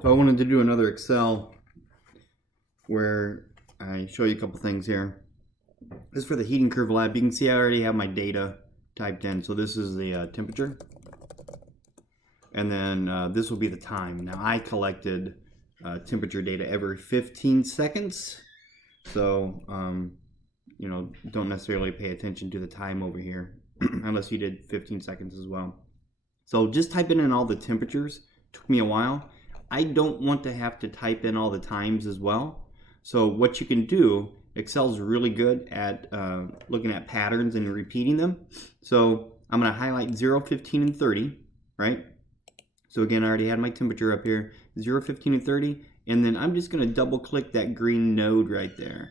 So I wanted to do another Excel where I show you a couple things here. This is for the heating curve lab. You can see I already have my data typed in. So this is the temperature. And then this will be the time. Now I collected temperature data every 15 seconds. So, you know, don't necessarily pay attention to the time over here unless you did 15 seconds as well. So just typing in all the temperatures took me a while. I don't want to have to type in all the times as well. So what you can do, Excel's really good at looking at patterns and repeating them. So I'm going to highlight 0, 15, and 30, right? So again, I already had my temperature up here, 0, 15, and 30. And then I'm just going to double click that green node right there.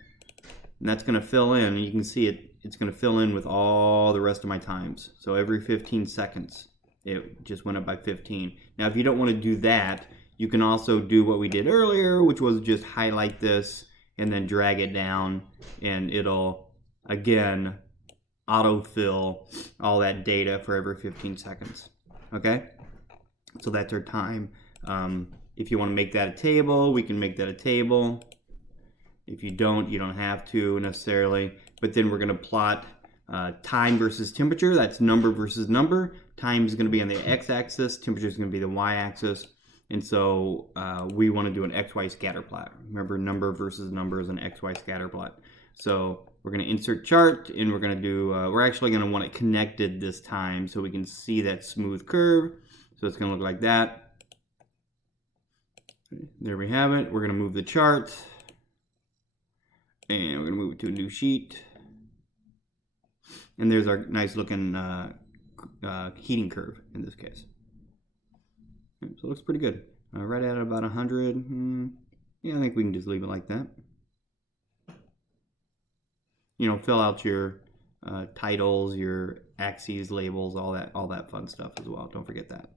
And that's going to fill in. You can see it's going to fill in with all the rest of my times. So every 15 seconds, it just went up by 15. Now, if you don't want to do that, you can also do what we did earlier, which was just highlight this and then drag it down, and it'll, again, autofill all that data for every 15 seconds. Okay? So that's our time. If you want to make that a table, we can make that a table. If you don't, you don't have to necessarily. But then we're going to plot time versus temperature. That's number versus number. Time is going to be on the x-axis. Temperature is going to be the y-axis. And so we want to do an XY scatter plot. Remember, number versus number is an XY scatter plot. So we're going to insert chart, and we're going to do, we're actually going to want it connected this time so we can see that smooth curve. So it's going to look like that. There we have it. We're going to move the chart, and we're going to move it to a new sheet. And there's our nice looking heating curve in this case. So it looks pretty good. Right at about 100. Yeah, I think we can just leave it like that. You know, fill out your titles, your axes, labels, all that fun stuff as well. Don't forget that.